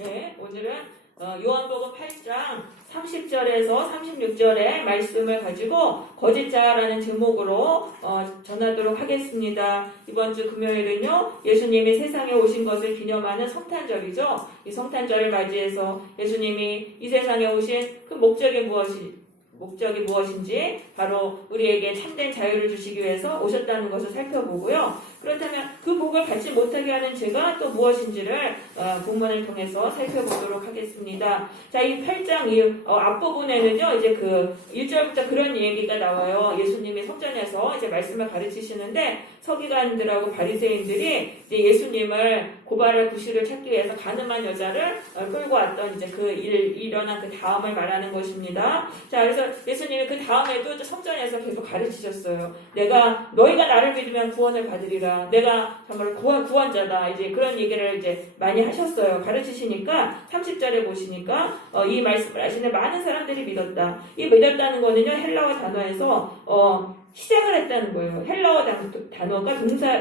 네, 오늘은 요한복음 8장 30절에서 36절의 말씀을 가지고 거짓자라는 제목으로 전하도록 하겠습니다. 이번 주 금요일은요, 예수님이 세상에 오신 것을 기념하는 성탄절이죠. 이 성탄절을 맞이해서 예수님이 이 세상에 오신 그 목적이 무엇인지 바로 우리에게 참된 자유를 주시기 위해서 오셨다는 것을 살펴보고요. 그렇다면 그 복을 받지 못하게 하는 죄가 또 무엇인지를 본문을 통해서 살펴보도록 하겠습니다. 자, 이 8장 앞부분에는요, 이제 그 1절부터 그런 얘기가 나와요. 예수님이 성전에서 이제 말씀을 가르치시는데 서기관들하고 바리새인들이 이제 예수님을 고발할 구실을 찾기 위해서 가늠한 여자를 끌고 왔던 이제 그 일어난 그 다음을 말하는 것입니다. 자, 그래서 예수님이 그 다음에도 성전에서 계속 가르치셨어요. 너희가 나를 믿으면 구원을 받으리라. 내가 정말 구원자다. 이제 그런 얘기를 이제 많이 하셨어요. 가르치시니까 30절에 보시니까 이 말씀을 하시는 많은 사람들이 믿었다. 이 믿었다는 거는요, 헬라어 단어에서 시작을 했다는 거예요. 헬라어 단어가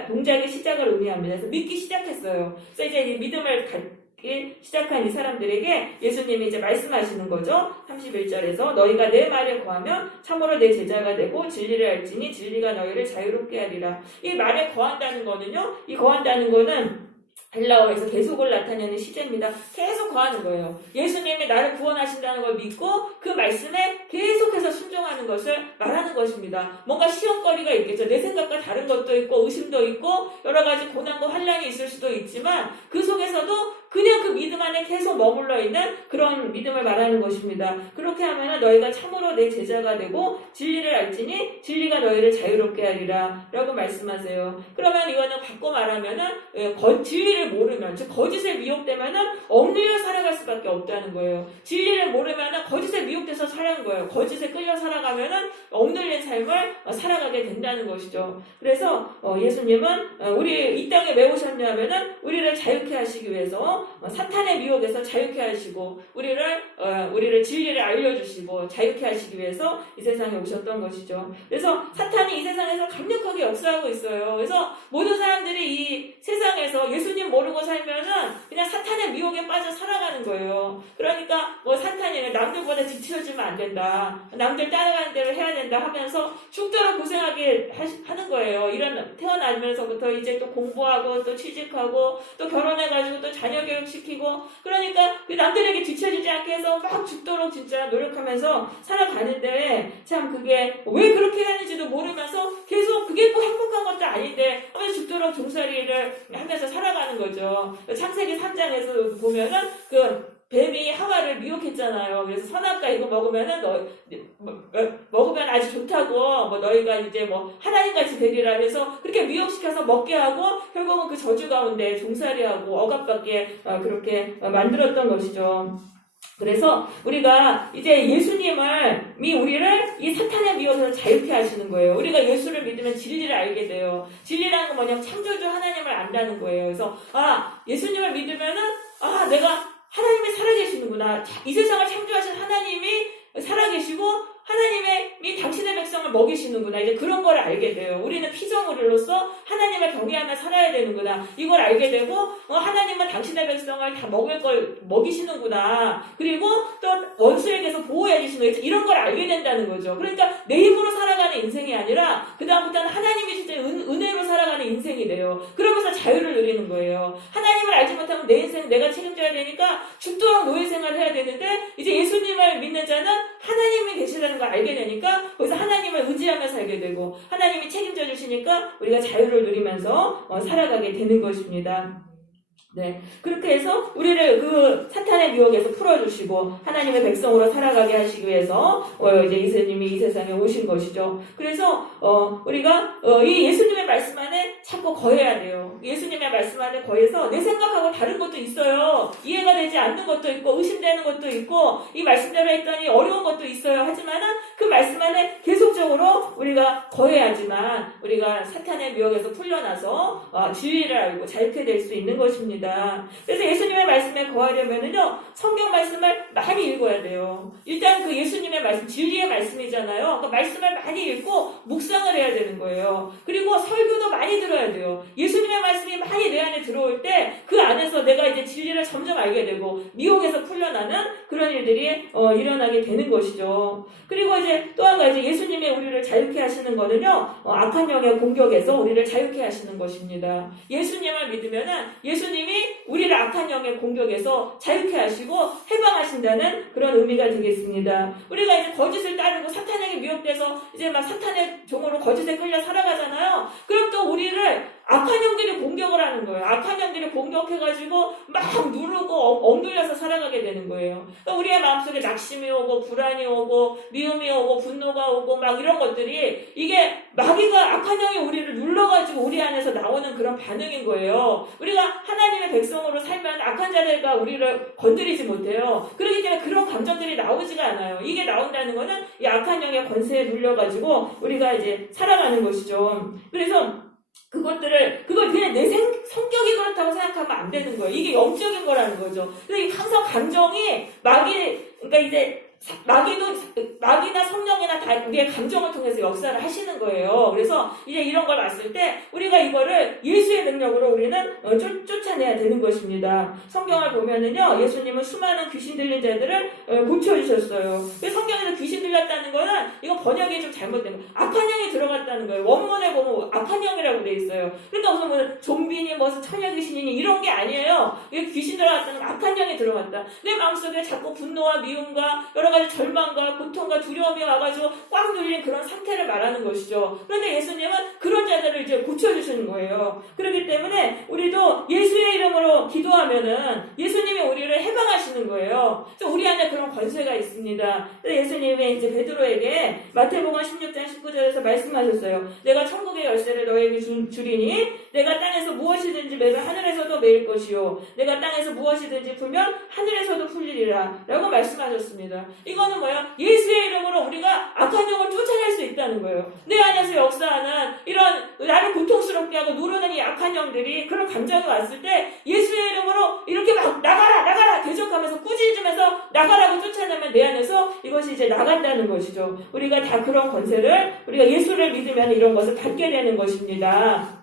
동작의 시작을 의미합니다. 그래서 믿기 시작했어요. 그래서 이제 이 믿음을 갖기 시작한 이 사람들에게 예수님이 이제 말씀하시는 거죠. 31절에서 너희가 내 말에 거하면 참으로 내 제자가 되고 진리를 알지니 진리가 너희를 자유롭게 하리라. 이 말에 거한다는 거는요, 이 거한다는 거는 헬라어에서 계속을 나타내는 시제입니다. 계속 거하는 거예요. 예수님이 나를 구원하신다는 걸 믿고 그 말씀에 계속해서 순종하는 것을 말하는 것입니다. 뭔가 시험거리가 있겠죠. 내 생각과 다른 것도 있고 의심도 있고 여러 가지 고난과 환난이 있을 수도 있지만 그 속에서도 그냥 그 믿음 안에 계속 머물러 있는 그런 믿음을 말하는 것입니다. 그렇게 하면 너희가 참으로 내 제자가 되고 진리를 알지니 진리가 너희를 자유롭게 하리라 라고 말씀하세요. 그러면 이거는 바꿔 말하면은 진리를 모르면, 즉 거짓에 미혹되면은 억눌려 살아갈 수밖에 없다는 거예요. 진리를 모르면은 거짓에 미혹돼서 살아가는 거예요. 거짓에 끌려 살아가면은 억눌린 삶을 살아가게 된다는 것이죠. 그래서 예수님은 우리 이 땅에 왜 오셨냐면은 우리를 자유케 하시기 위해서 사탄의 미혹에서 자유케 하시고 우리를 진리를 알려주시고 자유케 하시기 위해서 이 세상에 오셨던 것이죠. 그래서 사탄이 이 세상에서 강력하게 역사하고 있어요. 그래서 모든 사람들이 이 세상에서 예수님 모르고 살면은 그냥 사탄의 미혹에 빠져 살아가는 거예요. 그러니까 사탄이 남들보다 뒤처지면 안 된다, 남들 따라가는 대로 해야 된다 하면서 죽도록 고생하게 하는 거예요. 태어나면서부터 이제 또 공부하고 또 취직하고 또 결혼해가지고 또 자녀 교육시키고, 그러니까 그 남들에게 뒤처지지 않게 해서 막 죽도록 진짜 노력하면서 살아가는데, 참 그게 왜 그렇게 하는지도 모르면서 계속 그게 꼭 행복한 것도 아닌데 하면서 죽도록 종살이를 하면서 살아가는 거죠. 창세기 3장에서 보면은 그 뱀이 하와를 미혹했잖아요. 그래서 선악과 이거 먹으면은 먹으면 아주 좋다고, 너희가 이제 하나님같이 되리라 그래서 그렇게 미혹시켜서 먹게 하고 결국은 그 저주 가운데 종살이하고 억압받게 그렇게 만들었던 것이죠. 그래서 우리가 이제 우리를 이 사탄의 미혹에서 자유케 하시는 거예요. 우리가 예수를 믿으면 진리를 알게 돼요. 진리라는 건 뭐냐면 창조주 하나님을 안다는 거예요. 그래서 예수님을 믿으면은 내가 하나님이 살아계시는구나. 이 세상을 창조하신 하나님이 살아계시고 하나님이 당신의 백성을 먹이시는구나. 이제 그런 걸 알게 돼요. 우리는 피조물로서 하나님을 경외하며 살아야 되는구나. 이걸 알게 되고 하나님은 당신의 백성을 다 먹을 걸 먹이시는구나. 그리고 또 원수에게서 보호해 주시는 거, 이런 걸 알게 된다는 거죠. 그러니까 내 힘으로 살아가는 인생이 아니라 그 다음부터는 하나님이 진짜 은혜로 살아가는 인생이 돼요. 그러면서 자유를 누리는 거예요. 하나님을 알지 못하면 내 인생 내가 책임져야 되니까 죽도록 노예 생활을 해야 되는데, 이제 예수님을 믿는 자는 하나님이 계시다는 걸 알게 되니까 거기서 하나님을 의지하며 살게 되고 하나님이 책임져 주시니까 우리가 자유를 누리면서 살아가게 되는 것입니다. 네, 그렇게 해서 우리를 그 사탄의 미혹에서 풀어주시고 하나님의 백성으로 살아가게 하시기 위해서 이제 예수님이 이 세상에 오신 것이죠. 그래서 우리가 이 예수님의 말씀 안에 자꾸 거해야 돼요. 예수님의 말씀 안에 거해서 내 생각하고 다른 것도 있어요. 이해가 되지 않는 것도 있고 의심되는 것도 있고 이 말씀대로 했더니 어려운 것도 있어요. 하지만은 그 말씀 안에 계속적으로 우리가 거해야지만 우리가 사탄의 미혹에서 풀려나서 진리를 알고 자유케 될 수 있는 것입니다. 그래서 예수님의 말씀에 안에 거하려면은요, 성경 말씀을 많이 읽어야 돼요. 일단 그 예수님의 말씀, 진리의 말씀이잖아요. 그 말씀을 많이 읽고 묵상을 해야 되는 거예요. 그리고 설교도 많이 들어야 돼요. 예수님의 말씀이 많이 내 안에 들어올 때 그 안에서 내가 이제 진리를 점점 알게 되고 미혹에서 풀려나는 그런 일들이 일어나게 되는 것이죠. 그리고 이제 또 한 가지 예수님이 우리를 자유케 하시는 거는요, 악한 영의 공격에서 우리를 자유케 하시는 것입니다. 예수님을 믿으면은 예수님이 우리를 악한 영의 공격에서 자유케 하시고 해방하신다는 그런 의미가 되겠습니다. 우리가 이제 거짓을 따르고 사탄에게 미혹돼서 이제 막 사탄의 종으로 거짓에 끌려 살아가잖아요. 그럼 또 우리를 악한 영들이 공격을 하는 거예요. 악한 영들이 공격해가지고 막 누르고 엉돌려서 살아가게 되는 거예요. 그러니까 우리의 마음속에 낙심이 오고 불안이 오고 미움이 오고 분노가 오고 막 이런 것들이 이게 마귀가 악한 영이 우리를 눌러가지고 우리 안에서 나오는 그런 반응인 거예요. 우리가 하나님의 백성으로 살면 악한 자들과 우리를 건드리지 못해요. 그렇기 때문에 그런 감정들이 나오지가 않아요. 이게 나온다는 거는 이 악한 영의 권세에 눌려가지고 우리가 이제 살아가는 것이죠. 그래서 그걸 그냥 내 성격이 그렇다고 생각하면 안 되는 거예요. 이게 영적인 거라는 거죠. 그래서 항상 감정이 그러니까 이제 마귀나 성령이나 다 우리의 감정을 통해서 역사를 하시는 거예요. 그래서 이제 이런 걸 봤을 때 우리가 이거를 예수의 능력으로 우리는 쫓아내야 되는 것입니다. 성경을 보면은요, 예수님은 수많은 귀신 들린 자들을 고쳐주셨어요. 성경에서 귀신 들렸다는 거는 이거 번역이 좀 잘못된 거예요. 악한 영이 들어갔다는 거예요. 원문에 보면 악한 영이라고 돼 있어요. 그러니까 무슨 뭐 좀비니 무슨 처녀 귀신이니 이런 게 아니에요. 이게 귀신 들어갔다는 건 악한 영이 들어갔다. 내 마음속에 자꾸 분노와 미움과 여러 가지 절망과 고통과 두려움이 와가지고 꽉 눌린 그런 상태를 말하는 것이죠. 그런데 예수님은 그런 자들을 이제 고쳐주시는 거예요. 그렇기 때문에 우리도 예수의 이름으로 기도하면은 예수님이 우리를 해방하시는 거예요. 그래서 우리 안에 그런 권세가 있습니다. 그래서 예수님이 이제 베드로에게 마태복음 16장 19절에서 말씀하셨어요. 내가 천국의 열쇠를 너에게 주리니 내가 땅에서 무엇이든지 매면 하늘에서도 매일 것이요 내가 땅에서 무엇이든지 풀면 하늘에서도 풀리리라 라고 말씀하셨습니다. 이거는 뭐예요? 예수의 이름으로 우리가 악한 영을 쫓아낼 수 있다는 거예요. 내 안에서 역사하는 이런 나를 고통스럽게 하고 누르는 이 악한 영들이 그런 감정이 왔을 때 예수의 이름으로 이렇게 막 나가라 대적하면서 꾸짖으면서 나가라고 쫓아내면 내 안에서 이것이 이제 나간다는 것이죠. 우리가 다 그런 권세를 우리가 예수를 믿으면 이런 것을 받게 되는 것입니다.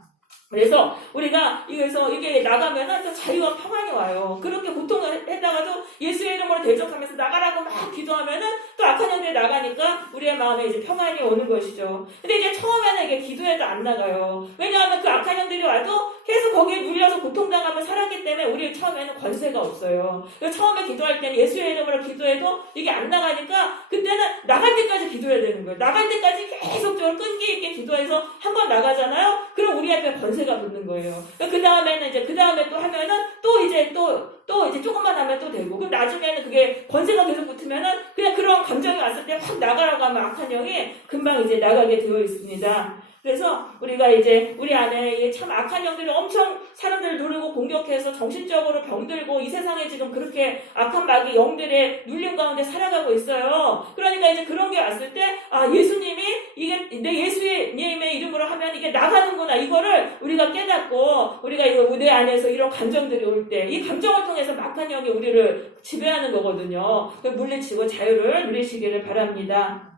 그래서 우리가 이게 나가면은 또 자유와 평안이 와요. 그렇게 고통을 했다가도 예수의 이름으로 대적하면서 나가라고 막 기도하면은 또 악한 영들이 나가니까 우리의 마음에 이제 평안이 오는 것이죠. 근데 이제 처음에는 이게 기도해도 안 나가요. 왜냐하면 그 악한 영들이 와도 계속 거기에 눌려서 고통당하며 살았기 때문에 우리 처음에는 권세가 없어요. 처음에 기도할 때는 예수의 이름으로 기도해도 이게 안 나가니까 그때는 나갈 때까지 기도해야 되는 거예요. 나갈 때까지 계속적으로 끈기 있게 기도해서 한 번 나가잖아요. 그럼 우리 앞에 권세가 붙는 거예요. 그 다음에 또 하면은 또 이제 조금만 하면 또 되고, 그럼 나중에는 그게 권세가 계속 붙으면은 그냥 그런 감정이 왔을 때 확 나가라고 하면 악한 영이 금방 이제 나가게 되어 있습니다. 그래서 우리가 이제 우리 안에 참 악한 영들이 엄청 사람들을 누르고 공격해서 정신적으로 병들고 이 세상에 지금 그렇게 악한 마귀 영들의 눌림 가운데 살아가고 있어요. 그러니까 이제 그런 게 왔을 때 예수님이 이게 내 예수님의 이름으로 하면 이게 나가는구나, 이거를 우리가 깨닫고 우리가 내 안에서 이런 감정들이 올 때 이 감정을 통해서 악한 영이 우리를 지배하는 거거든요. 물리치고 자유를 누리시기를 바랍니다.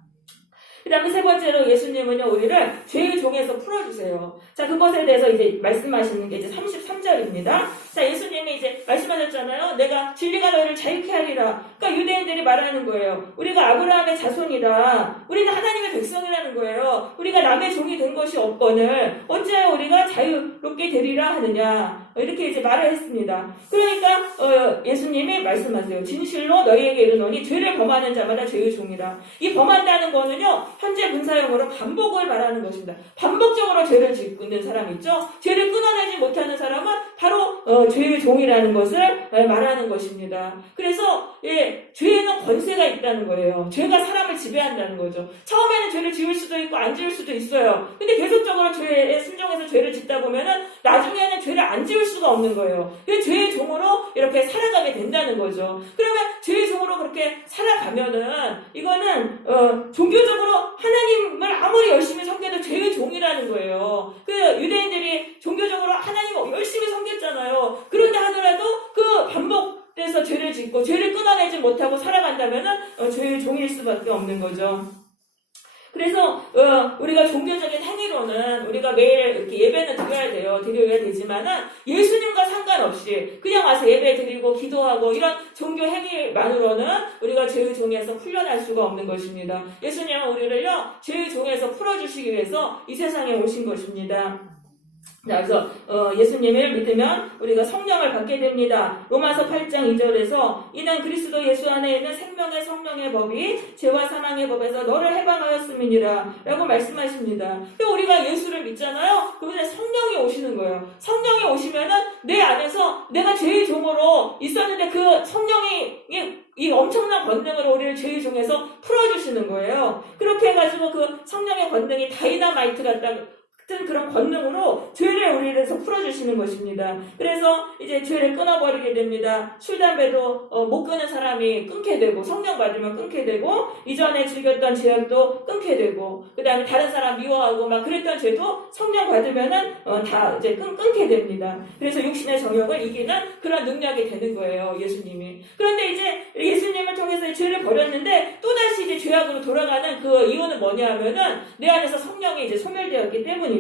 그 다음에 세 번째로 예수님은요, 우리를 죄의 종에서 풀어주세요. 자, 그것에 대해서 이제 말씀하시는 게 이제 33절입니다. 자, 예수님이 이제 말씀하셨잖아요. 내가 진리가 너희를 자유케 하리라. 그러니까 유대인들이 말하는 거예요. 우리가 아브라함의 자손이다. 우리는 하나님의 백성이라는 거예요. 우리가 남의 종이 된 것이 없거늘 어찌하여 우리가 자유롭게 되리라 하느냐. 이렇게 이제 말을 했습니다. 그러니까 예수님이 말씀하세요. 진실로 너희에게 이르노니 죄를 범하는 자마다 죄의 종이라. 이 범한다는 거는요, 현재 분사형으로 반복을 말하는 것입니다. 반복적으로 죄를 짓고 있는 사람 있죠? 죄를 끊어내지 못하는 사람은 바로 죄의 종이라는 것을 말하는 것입니다. 그래서 죄에는 권세가 있다는 거예요. 죄가 사람을 지배한다는 거죠. 처음에는 죄를 지을 수도 있고 안 지을 수도 있어요. 근데 계속적으로 죄에 순종해서 죄를 짓다 보면은 나중에는 죄를 안 지을 수가 없는 거예요. 그래서 죄의 종으로 이렇게 살아가게 된다는 거죠. 그러면 죄의 종으로 그렇게 살아가면은 이거는 종교적으로 하나님을 아무리 열심히 섬겨도 죄의 종이라는 거예요. 그 유대인들이 종교적으로 하나님을 열심히 섬겼잖아요. 그런데 하더라도 그 반복된 있고 죄를 끊어내지 못하고 살아간다면은 죄의 종일 수밖에 없는 거죠. 그래서 우리가 종교적인 행위로는 우리가 매일 이렇게 예배는 드려야 되지만은 예수님과 상관없이 그냥 와서 예배 드리고 기도하고 이런 종교 행위만으로는 우리가 죄의 종에서 풀려날 수가 없는 것입니다. 예수님은 우리를요 죄의 종에서 풀어주시기 위해서 이 세상에 오신 것입니다. 자, 그래서 예수님을 믿으면 우리가 성령을 받게 됩니다. 로마서 8장 2절에서 이는 그리스도 예수 안에 있는 생명의 성령의 법이 죄와 사망의 법에서 너를 해방하였음이니라 라고 말씀하십니다. 또 우리가 예수를 믿잖아요. 그러면 성령이 오시는 거예요. 성령이 오시면은 내 안에서 내가 죄의 종으로 있었는데 그 성령이 이 엄청난 권능으로 우리를 죄의 종에서 풀어주시는 거예요. 그렇게 해가지고 그 성령의 권능이 다이너마이트 같은 그런 권능으로 죄를 우리에서 풀어주시는 것입니다. 그래서 이제 죄를 끊어버리게 됩니다. 술, 담배도 못 끊는 사람이 끊게 되고 성령 받으면 끊게 되고 이전에 즐겼던 죄악도 끊게 되고 그 다음에 다른 사람 미워하고 막 그랬던 죄도 성령 받으면은 다 이제 끊게 됩니다. 그래서 육신의 정욕을 이기는 그런 능력이 되는 거예요. 예수님이. 그런데 이제 예수님을 통해서 죄를 버렸는데 또다시 이제 죄악으로 돌아가는 그 이유는 뭐냐 하면은 내 안에서 성령이 이제 소멸되었기 때문이죠.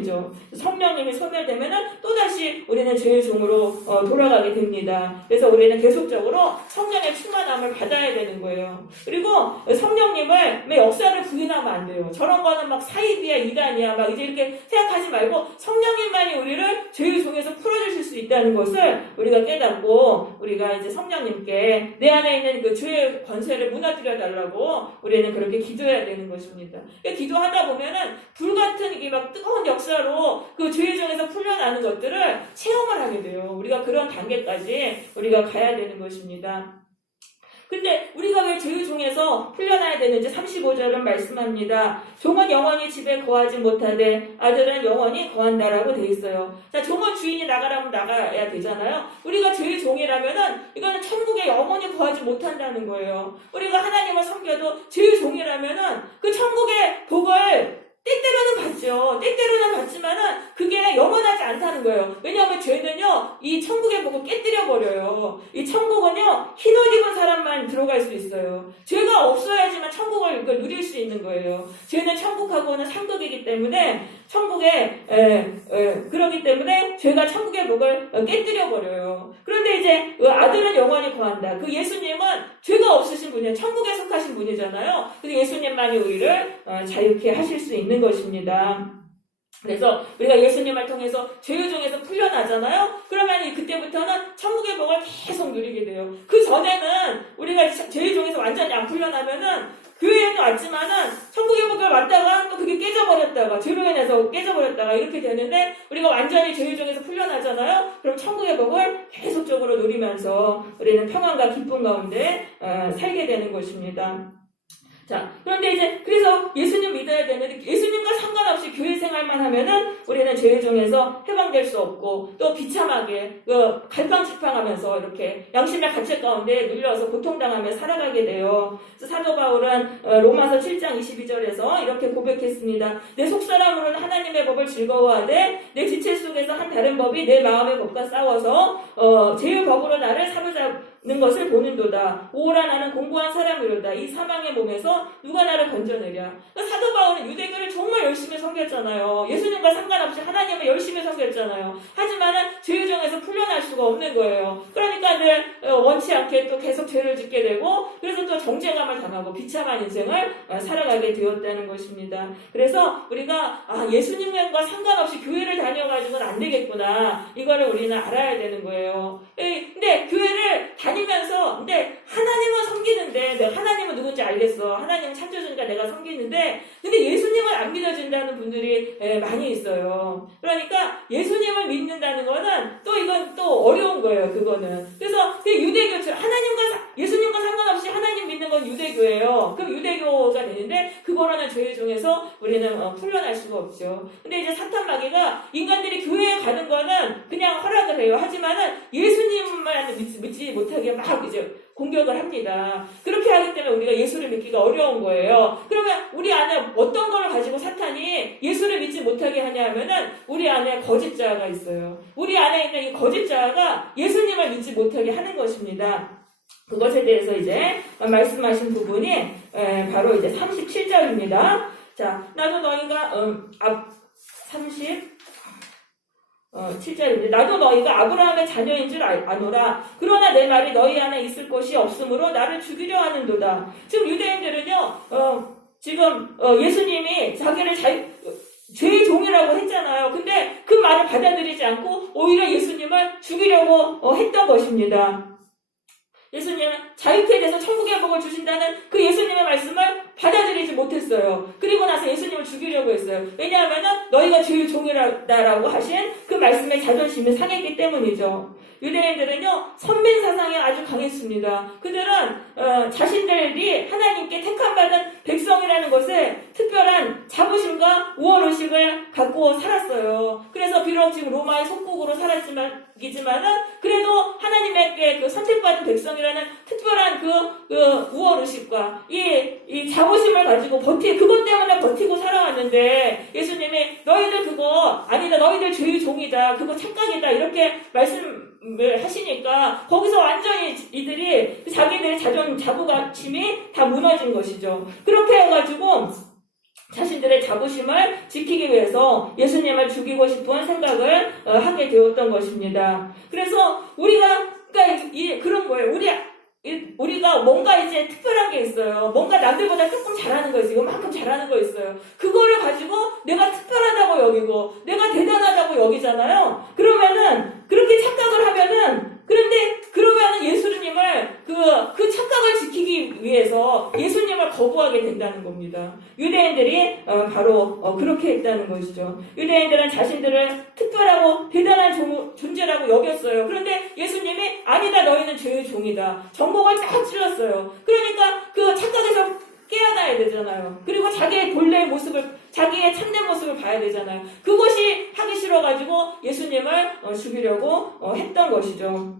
성령님이 소멸되면은 또다시 우리는 죄의 종으로 돌아가게 됩니다. 그래서 우리는 계속적으로 성령의 충만함을 받아야 되는 거예요. 그리고 성령님을 역사를 부인하면 안 돼요. 저런 거는 막 사입이야, 이단이야, 막 이제 이렇게 생각하지 말고 성령님만이 우리를 죄의 종에서 풀어주실 수 있다는 것을 우리가 깨닫고 우리가 이제 성령님께 내 안에 있는 그 죄의 권세를 무너뜨려 달라고 우리는 그렇게 기도해야 되는 것입니다. 기도하다 보면은 불같은 이게 막 뜨거운 역사로 그 죄의 종에서 풀려나는 것들을 체험을 하게 돼요. 우리가 그런 단계까지 우리가 가야 되는 것입니다. 근데 우리가 왜 죄의 종에서 풀려나야 되는지 35절은 말씀합니다. 종은 영원히 집에 거하지 못하되 아들은 영원히 거한다라고 돼 있어요. 자, 종은 주인이 나가라면 나가야 되잖아요. 우리가 죄의 종이라면은 이거는 천국에 영원히 거하지 못한다는 거예요. 우리가 하나님을 섬겨도 죄의 종이라면은 그 천국의 복을 때때로는 받죠. 때때로는 받지만은 그게 영원하지 않다는 거예요. 왜냐하면 죄는요, 이 천국의 복을 깨뜨려버려요. 이 천국은요, 흰옷 입은 사람만 들어갈 수 있어요. 죄가 없어야지만 천국을 누릴 수 있는 거예요. 죄는 천국하고는 상극이기 때문에 그러기 때문에 죄가 천국의 복을 깨뜨려버려요. 그런데 이제 아들은 영원히 거한다. 그 예수님은 죄가 없으신 분이에요. 천국에 속하신 분이잖아요. 그래서 예수님만이 우리를 자유케 하실 수 있는 것입니다. 그래서 우리가 예수님을 통해서 죄의 종에서 풀려나잖아요. 그러면 그때부터는 천국의 복을 계속 누리게 돼요. 그 전에는 우리가 죄의 종에서 완전히 안 풀려나면은 교회에도 왔지만은 천국의 복을 왔다가 또 그게 깨져버렸다가 죄로 인해서 깨져버렸다가 이렇게 되는데 우리가 완전히 죄의 종에서 풀려나잖아요. 그럼 천국의 복을 계속적으로 누리면서 우리는 평안과 기쁨 가운데 살게 되는 것입니다. 자, 그런데 이제 그래서 예수님 믿어야 되는데 예수님과 상관없이 교회 생활만 하면은 우리는 죄의 종에서 해방될 수 없고 또 비참하게 갈팡질팡하면서 이렇게 양심의 가책 가운데 눌려서 고통당하며 살아가게 돼요. 그래서 사도 바울은 로마서 7장 22절에서 이렇게 고백했습니다. 내 속사람으로는 하나님의 법을 즐거워하되 내 지체 속에서 한 다른 법이 내 마음의 법과 싸워서 죄의 법으로 나를 사로잡는 것을 보는도다. 오라 나는 공고한 사람이로다. 이 사망의 몸에서 누가 나를 건져내랴. 사도 바울은 유대교를 정말 열심히 섬겼잖아요. 예수님과 상관없이 하나님을 열심히 섬겼잖아요. 하지만은 죄의 종에서 풀려날 수가 없는 거예요. 그러니까 늘 원치 않게 또 계속 죄를 짓게 되고 그래서 또 정죄감을 당하고 비참한 인생을 살아가게 되었다는 것입니다. 그래서 우리가 예수님과 상관없이 교회를 다녀가지고는 안 되겠구나. 이거를 우리는 알아야 되는 거예요. 근데 교회를 다니면서 근데 하나님은 섬기는데 내가 하나님은 누군지 알겠어. 하나님은 창조주니까 내가 섬기는데 근데 예수님을 안 믿어준다는 분들이 많이 있어요. 그러니까 예수님을 믿는다는 거는 또 이건 또 어려운 거예요. 그거는. 그래서 그 유대교 예수님과 상관없이 하나님 믿는 건 유대교예요. 그럼 유대교가 되는데 그거로는 죄의 종에서 우리는 풀려날 수가 없죠. 근데 이제 사탄 마귀가 인간들이 교회에 가는 거는 그냥 허락을 해요. 하지만은 예수님만 믿지 못하게 막 이제 공격을 합니다. 그렇게 하기 때문에 우리가 예수를 믿기가 어려운 거예요. 그러면 우리 안에 어떤 걸 가지고 사탄이 예수를 믿지 못하게 하냐 하면은 우리 안에 거짓자가 있어요. 우리 안에 있는 이 거짓자가 예수님을 믿지 못하게 하는 것입니다. 그것에 대해서 이제 말씀하신 부분이 바로 이제 37절입니다. 자, 나도 너희가 7절인데 나도 너희가 아브라함의 자녀인 줄 아노라. 그러나 내 말이 너희 안에 있을 것이 없으므로 나를 죽이려 하는도다. 지금 유대인들은요, 지금 예수님이 자기를 죄의 종이라고 했잖아요. 근데 그 말을 받아들이지 않고 오히려 예수님을 죽이려고 했던 것입니다. 예수님은 자유케 돼서 천국의 복을 주신다는 그 예수님의 말씀을 받아들이지 못했어요. 그리고 나서 예수님을 죽이려고 했어요. 왜냐하면 너희가 죄의 종이라고 하신 그 말씀에 자존심이 상했기 때문이죠. 유대인들은요, 선민 사상이 아주 강했습니다. 그들은 자신들이 하나님께 택함받은 백성이라는 것에 특별한 자부심과 우월의식을 갖고 살았어요. 그래서 비록 지금 로마의 속국으로 살았지만은 그래도 하나님에게 그 선택받은 백성이라는 특별한 그 우월의식과 이 자부심을 가지고 그것 때문에 버티고 살아왔는데 예수님이 너희들 그거 아니다, 너희들 죄의 종이다, 그거 착각이다, 이렇게 말씀을 하시니까 거기서 완전히 이들이 자기들의 자부심이 다 무너진 것이죠. 그렇게 해가지고 자신들의 자부심을 지키기 위해서 예수님을 죽이고 싶은 생각을 하게 되었던 것입니다. 그래서 우리가 그런 거예요. 우리가 뭔가 이제 특별한 게 있어요. 뭔가 남들보다 조금 잘하는 거 있어요. 이만큼 잘하는 거 있어요. 그거를 가지고 내가 특별하다고 여기고 내가 대단하다고 여기잖아요. 그러면은 그렇게 착각을 하면은 그러면은 예수님을 그 착각을 지키기 위해서 예수님을 거부하게 된다는 겁니다. 유대인들이 바로 그렇게 했다는 것이죠. 유대인들은 자신들을 특별하고 대단한 존재라고 여겼어요. 그런데 예수님이 아니다, 너희는 죄의 종이다, 정복을 딱 찔렀어요. 그러니까 그 착각에서 깨어나야 되잖아요. 그리고 자기의 본래의 모습을, 자기의 참된 모습을 봐야 되잖아요. 그것이 하기 싫어가지고 예수님을 죽이려고 했던 것이죠.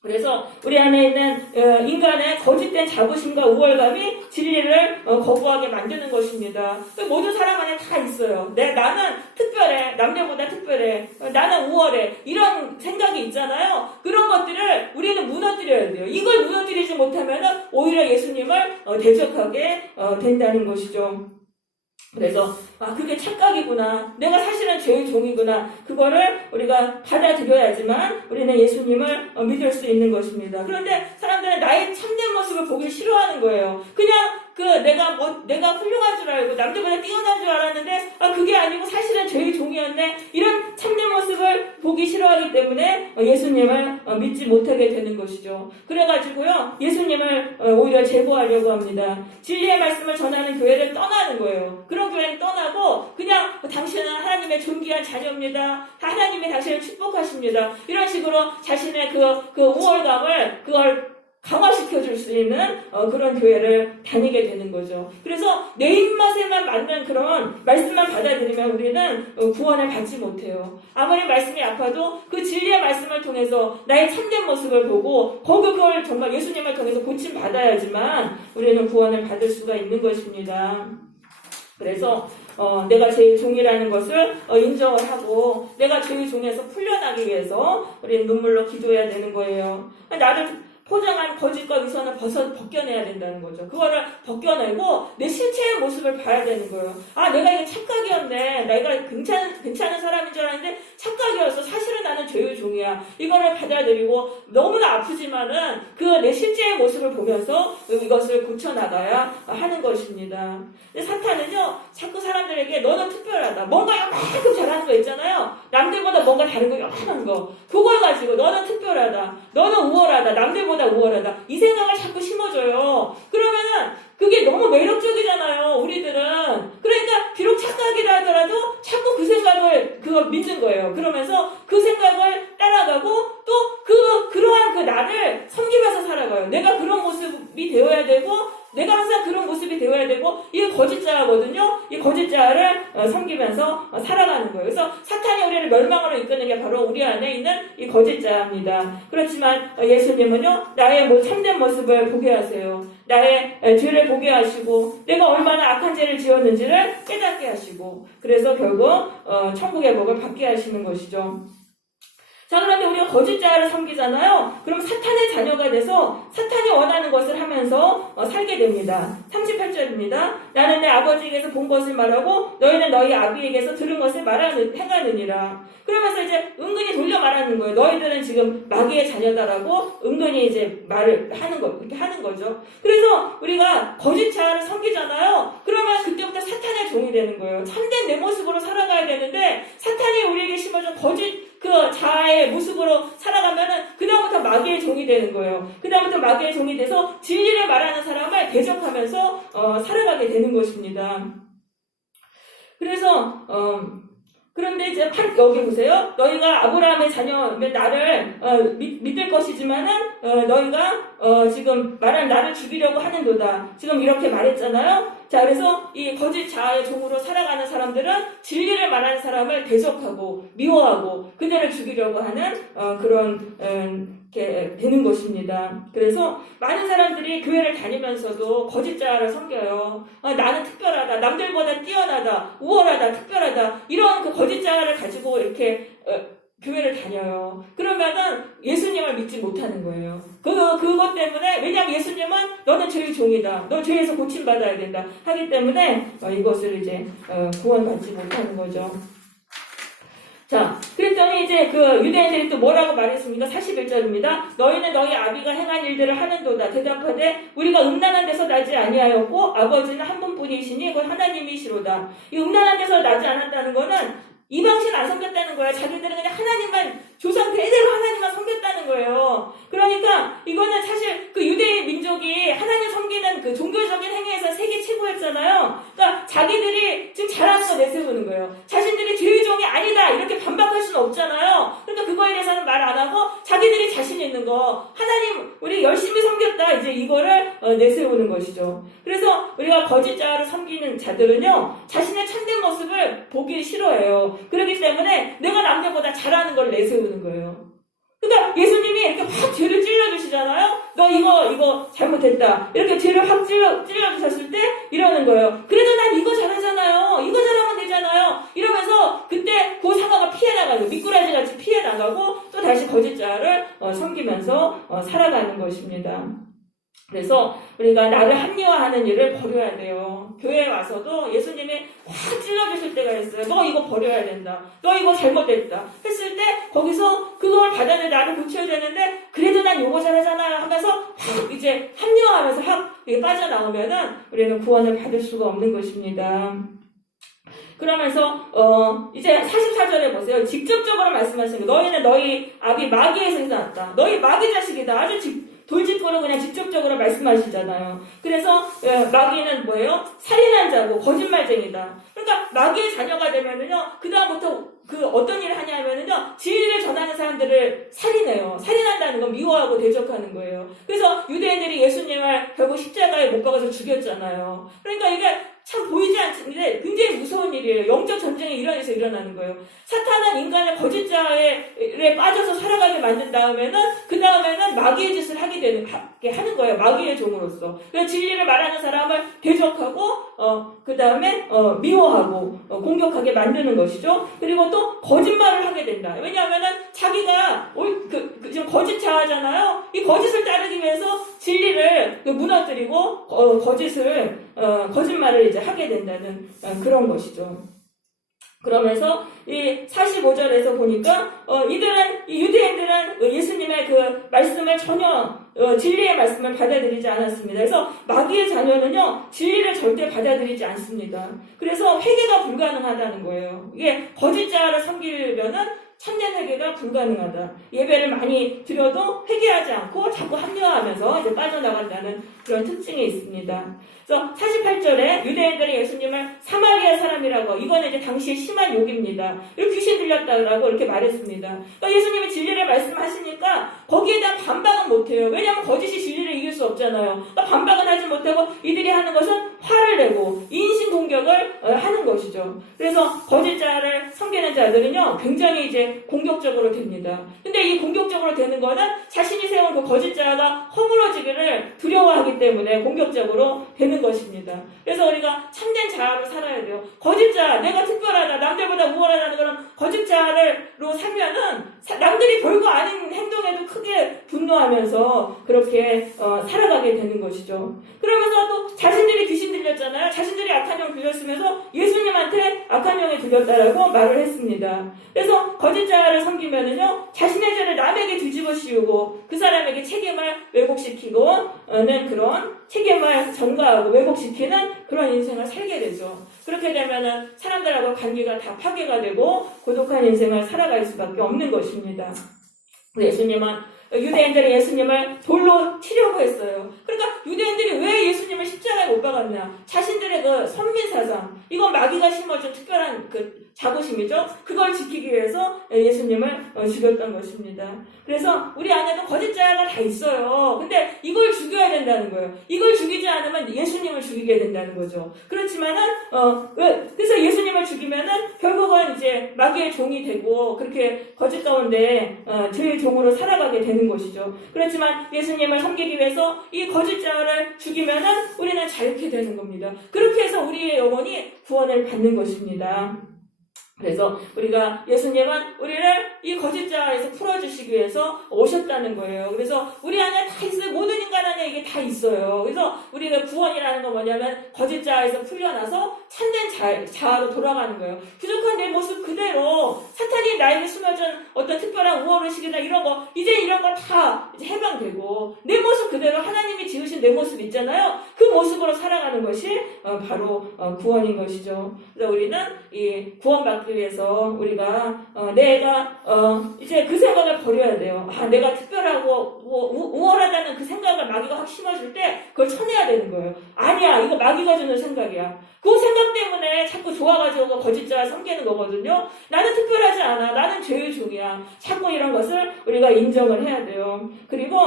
그래서 우리 안에 있는 인간의 거짓된 자부심과 우월감이 진리를 거부하게 만드는 것입니다. 모든 사람 안에 다 있어요. 나는 특별해, 남들보다 특별해, 나는 우월해, 이런 생각이 있잖아요. 그런 것들을 우리는 무너뜨려야 돼요. 이걸 무너뜨리지 못하면 오히려 예수님을 대적하게 된다는 것이죠. 그래서 그게 착각이구나, 내가 사실은 죄의 종이구나, 그거를 우리가 받아들여야지만 우리는 예수님을 믿을 수 있는 것입니다. 그런데 사람들은 나의 참된 모습을 보기 싫어하는 거예요. 그냥 내가 훌륭한 줄 알고 남들보다 뛰어난 줄 알았는데 그게 아니고 사실은 죄의 종이었네, 이런 참된 모습을 보기 싫어하기 때문에 예수님을 믿지 못하게 되는 것이죠. 그래가지고요, 예수님을 오히려 제거하려고 합니다. 진리의 말씀을 전하는 교회를 떠나는 거예요. 그런 교회는 떠나고 그냥 당신은 하나님의 존귀한 자녀입니다, 하나님이 당신을 축복하십니다, 이런 식으로 자신의 그 우월감을 그걸 강화시켜줄 수 있는 그런 교회를 다니게 되는 거죠. 그래서 내 입맛에만 맞는 그런 말씀만 받아들이면 우리는 구원을 받지 못해요. 아무리 말씀이 아파도 그 진리의 말씀을 통해서 나의 참된 모습을 보고 그걸 정말 예수님을 통해서 고침 받아야지만 우리는 구원을 받을 수가 있는 것입니다. 그래서 내가 죄의 종이라는 것을 인정을 하고 내가 죄의 종에서 풀려나기 위해서 우리는 눈물로 기도해야 되는 거예요. 나를 포장한 거짓과 위선을 벗겨내야 된다는 거죠. 그거를 벗겨내고 내 실체의 모습을 봐야 되는 거예요. 내가 이게 착각이었네, 내가 괜찮은 사람인 줄 알았는데 착각이었어, 사실은 나는 죄의 종이야, 이거를 받아들이고 너무나 아프지만은 그 내 실제의 모습을 보면서 이것을 고쳐나가야 하는 것입니다. 근데 사탄은요, 자꾸 사람들에게 너는 특별하다, 뭔가 요만큼 잘하는 거 있잖아요, 남들보다 뭔가 다른 거 요만한 거, 그걸 가지고 너는 특별하다, 너는 우월하다, 남들보다 우월하다, 이 생각을 자꾸 심어줘요. 그러면은 그게 너무 매력적이잖아요, 우리들은. 그러니까 비록 착각이라 하더라도 자꾸 그 생각을 믿는 거예요. 그러면서 그 생각을 따라가고 또 그러한 그 나를 섬기면서 살아가요. 내가 그런 모습이 되어야 되고, 내가 항상 그런 모습이 되어야 되고, 이게 거짓자거든요. 이 거짓자를 섬기면서 살아가는 거예요. 그래서 사탄이 우리를 멸망으로 이끄는 게 바로 우리 안에 있는 이 거짓자입니다. 그렇지만 예수님은요, 나의 참된 모습을 보게 하세요. 나의 죄를 보게 하시고 내가 얼마나 악한 죄를 지었는지를 깨닫게 하시고, 그래서 결국 천국의 복을 받게 하시는 것이죠. 자, 그런데 우리가 거짓 자아를 섬기잖아요. 그럼 사탄의 자녀가 돼서 사탄이 원하는 것을 하면서 살게 됩니다. 38절입니다. 나는 내 아버지에게서 본 것을 말하고 너희는 너희 아비에게서 들은 것을 행하느니라. 그러면서 이제 은근히 돌려 말하는 거예요. 너희들은 지금 마귀의 자녀다라고 은근히 이제 말을 하는 거, 그렇게 하는 거죠. 그래서 우리가 거짓 자아를 섬기잖아요. 그러면 그때부터 사탄의 종이 되는 거예요. 참된 내 모습으로 살아가야 되는데 사탄이 우리에게 심어준 거짓 그 자아의 모습으로 살아가면은 그다음부터 마귀의 종이 되는 거예요. 그다음부터 마귀의 종이 돼서 진리를 말하는 사람을 대적하면서 살아가게 되는 것입니다. 그래서 그런데 이제 여기 보세요. 너희가 아브라함의 자녀면 나를 믿을 것이지만은 너희가 지금 말하는 나를 죽이려고 하는도다. 지금 이렇게 말했잖아요. 자, 그래서 이 거짓 자아의 종으로 살아가는 사람들은 진리를 말하는 사람을 대적하고 미워하고 그들을 죽이려고 하는 그런 게 되는 것입니다. 그래서 많은 사람들이 교회를 다니면서도 거짓 자아를 섬겨요. 나는 특별하다, 남들보다 뛰어나다, 우월하다, 특별하다 이런 그 거짓 자아를 가지고 이렇게 교회를 다녀요. 그러면은 예수님을 믿지 못하는 거예요. 그것 때문에, 왜냐하면 예수님은 너는 죄의 종이다. 너 죄에서 고침받아야 된다. 하기 때문에 이것을 이제 구원받지 못하는 거죠. 자, 그랬더니 이제 그 유대인들이 또 뭐라고 말했습니까? 41절입니다. 너희는 너희 아비가 행한 일들을 하는도다. 대답하되 우리가 음란한 데서 나지 아니하였고 아버지는 한 분뿐이시니 곧 하나님이시로다. 이 음란한 데서 나지 않았다는 거는 이방신 안 섬겼다는 거야. 자기들은 그냥 하나님만, 조상 대대로 하나님만 섬겼다는 거예요. 그러니까 이거는 사실 그 유대인 민족이 하나님 섬기는 그 종교적인 행위에서 세계 최고였잖아요. 그러니까 자기들이 지금 잘하는 거 내세우는 거예요. 자신들이 죄의 종이 아니다 이렇게 반박할 수는 없잖아요. 그러니까 그거에 대해서는 말 안 하고 자기들이 자신 있는 거, 하나님 우리 열심히 섬겼다 이제 이거를 내세우는 것이죠. 그래서 우리가 거짓 자아를 섬기는 자들은요, 자신의 참된 모습을 보기 싫어해요. 그렇기 때문에 내가 남들보다 잘하는 걸 내세우는 거예요. 그러니까 예수님이 이렇게 확 죄를 찔러주시잖아요. 너 이거 잘못했다. 이렇게 죄를 확 찔러주셨을 때 이러는 거예요. 그래도 난 이거 잘하잖아요. 이거 잘하면 되잖아요. 이러면서 그때 그 상황을 피해 나가고 미꾸라지 같이 피해 나가고 또 다시 거짓 자아를 섬기면서 살아가는 것입니다. 그래서 우리가 나를 합리화하는 일을 버려야 돼요. 교회에 와서도 예수님이 확 찔러주실 때가 있어요. 너 이거 버려야 된다. 너 이거 잘못됐다. 했을 때 거기서 그걸 받아내 나를 고쳐야 되는데 그래도 난 요거 잘하잖아 하면서 확 이제 합리화하면서 확 빠져나오면은 우리는 구원을 받을 수가 없는 것입니다. 그러면서 이제 44절에 보세요. 직접적으로 말씀하시는 거. 너희는 너희 아비 마귀에서 났다. 너희 마귀 자식이다. 아주 돌직구로 그냥 직접적으로 말씀하시잖아요. 그래서 마귀는 뭐예요? 살인한 자고 거짓말쟁이다. 그러니까 마귀의 자녀가 되면은요, 그 다음부터 그 어떤 일을 하냐면은요, 진리를 전하는 사람들을 살인해요. 살인한다는 건 미워하고 대적하는 거예요. 그래서 유대인들이 예수님을 결국 십자가에 못 박아서 죽였잖아요. 그러니까 이게 참 보이지 않는데 굉장히 무서운 일이에요. 영적 전쟁이 일어나서 일어나는 거예요. 사탄은 인간을 거짓 자아에 빠져서 살아가게 만든 다음에는 그 다음에는 마귀의 짓을 하게 하는 거예요. 마귀의 종으로서. 그래서 진리를 말하는 사람을 대적하고 그 다음에 미워하고 공격하게 만드는 것이죠. 그리고 또 거짓말을 하게 된다. 왜냐하면은 자기가 지금 거짓 자아잖아요. 이 거짓을 따르기 위해서 진리를 무너뜨리고 거짓말을 이제 하게 된다는 그런 것이죠. 그러면서 이 45절에서 보니까 이 유대인들은 예수님의 그 말씀을 전혀 진리의 말씀을 받아들이지 않았습니다. 그래서 마귀의 자녀는요, 진리를 절대 받아들이지 않습니다. 그래서 회개가 불가능하다는 거예요. 이게 거짓 자아를 섬기려면은 참된 회개가 불가능하다. 예배를 많이 드려도 회개하지 않고 자꾸 합리화하면서 이제 빠져나간다는 그런 특징이 있습니다. 그래서 48절에 유대인들이 예수님을 사마리아 사람이라고, 이거는 이제 당시의 심한 욕입니다. 이렇게 귀신 들렸다고 이렇게 말했습니다. 그러니까 예수님이 진리를 말씀하시니까 거기에 대한 반박은 못해요. 왜냐하면 거짓이 진리를 이길 수 없잖아요. 그러니까 반박은 하지 못하고 이들이 하는 것은 화를 내고 인신공격을 하는 것이죠. 그래서 거짓 자를 섬기는 자들은요, 굉장히 이제 공격적으로 됩니다. 근데 이 공격적으로 되는 거는 자신이 세운 그 거짓 자가 허물어지기를 두려워하기 때문에 공격적으로 되는 것입니다. 그래서 우리가 참된 자아로 살아야 돼요. 거짓 자, 내가 특별하다, 남들보다 우월하다는 그런 거짓 자로 살면은 남들이 별거 아닌 행동에도 크게 분노하면서 그렇게 살아가게 되는 것이죠. 그러면서 또 자신들이 귀신 들렸잖아요. 자신들이 악한 영 들렸으면서 예수님한테 악한 영이 들렸다라고 말을 했습니다. 그래서 거짓 자를 섬기면은요, 자신의 죄를 남에게 뒤집어 씌우고 그 사람에게 책임을 왜곡시키고는 그런 책임을 전가하고 왜곡시키는 그런 인생을 살게 되죠. 그렇게 되면은 사람들하고 관계가 다 파괴가 되고 고독한 인생을 살아갈 수밖에 없는 것입니다. 예수님은 유대인들이 예수님을 돌로 치려고 했어요. 그러니까 유대인들이 왜 예수님을 십자가에 못 박았냐? 자신들의 그 선민사상, 이건 마귀가 심어준 특별한 그 자부심이죠. 그걸 지키기 위해서 예수님을 죽였던 것입니다. 그래서 우리 안에도 거짓 자가 다 있어요. 근데 이걸 죽여야 된다는 거예요. 이걸 죽이지 않으면 예수님을 죽이게 된다는 거죠. 그렇지만은 그래서 예수님을 죽이면은 결국은 이제 마귀의 종이 되고 그렇게 거짓 가운데 죄의 종으로 살아가게 되는 것이죠. 그렇지만 예수님을 섬기기 위해서 이 거짓 자를 죽이면은 우리는 자유케 되는 겁니다. 그렇게 해서 우리의 영혼이 구원을 받는 것입니다. 그래서 우리가 예수님은 우리를 이 거짓 자에서 풀어주시기 위해서 오셨다는 거예요. 그래서 우리 안에 다 있어요. 모든 인간 안에 이게 다 있어요. 그래서 우리가 구원이라는 건 뭐냐면 거짓 자에서 풀려나서 참된 자아로 돌아가는 거예요. 부족한 내 모습 그대로 사탄이 나에게 숨어준 어떤 특별한 우월의식이나 이런 거, 이제 이런 거 다 해방되고 내 모습 그대로 하나님이 지으신 내 모습 있잖아요. 그 모습으로 살아가는 것이 바로 구원인 것이죠. 그래서 우리는 이 구원받기 위해서 우리가 내가 이제 그 생각을 버려야 돼요. 내가 특별하고 우월하다는 그 생각을 마귀가 확 심어줄 때 그걸 쳐내야 되는 거예요. 아니야, 이거 마귀가 주는 생각이야. 그 생각 때문에 자꾸 좋아가지고 거짓자 섬기는 거거든요. 나는 특별하지 않아. 나는 죄의 종이야. 자꾸 이런 것을 우리가 인정을 해야 돼요. 그리고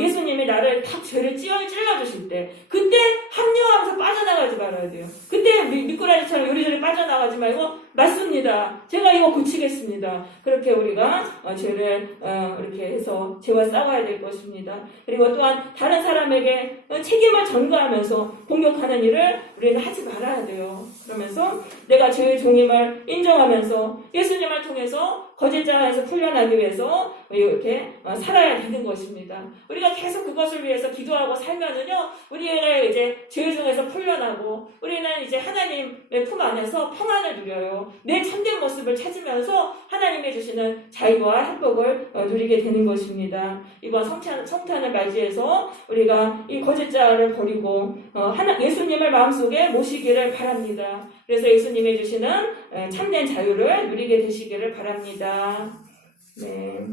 예수님이 나를 탁 죄를 찔러주실 때 그때 합리화하면서 빠져나가지 말아야 돼요. 그때 미꾸라지처럼 요리조리 빠져나가지 말고 맞습니다. 제가 이거 고치겠습니다. 그렇게 우리가 죄를 이렇게 해서 죄와 싸워야 될 것입니다. 그리고 또한 다른 사람에게 책임을 전가하면서 공격하는 일을 우리는 하지 말아야 돼요. 그러면서 내가 죄의 종임을 인정하면서 예수님을 통해서 거짓자에서 풀려나기 위해서 이렇게 살아야 되는 것입니다. 우리가 계속 그것을 위해서 기도하고 살면은요, 우리가 이제 죄 중에서 풀려나고 우리는 이제 하나님의 품 안에서 평안을 누려요. 내 참된 모습을 찾으면서 하나님이 주시는 자유와 행복을 누리게 되는 것입니다. 이번 성탄을 맞이해서 우리가 이 거짓자를 버리고 예수님을 마음속에 모시기를 바랍니다. 그래서 예수님이 주시는 참된 자유를 누리게 되시기를 바랍니다. 네.